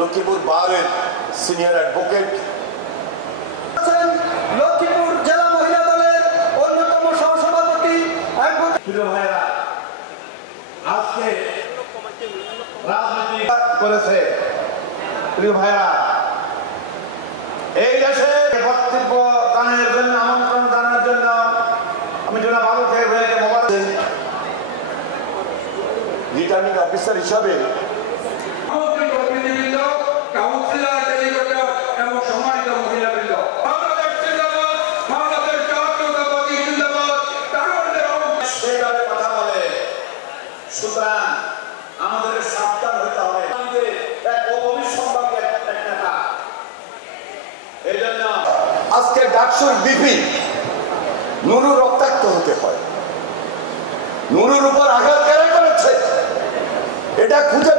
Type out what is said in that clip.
লক্ষ্মীপুর বারের senior advocate, Lakshmipur জেলা মহিলা দলের অন্যতম সহসভাপতি প্রিয় ভাইরা, আজকে রাজনীতি করেছে। প্রিয় ভাইরা, এই দেশে বক্তব্য দানের জন্য, আমন্ত্রণ জানানোর জন্য আমি জনাব আবু সাহেব ভাইকে মোবারক রিটার্নিং অফিসার হিসাবে আমাদের সাবধান হতে হবে। এই জন্য আজকে ডাকসুর বিপি নুরুর রক্তাক্ত হতে হয়। নুরুর উপর আঘাত কেন করেছে এটা খুঁজে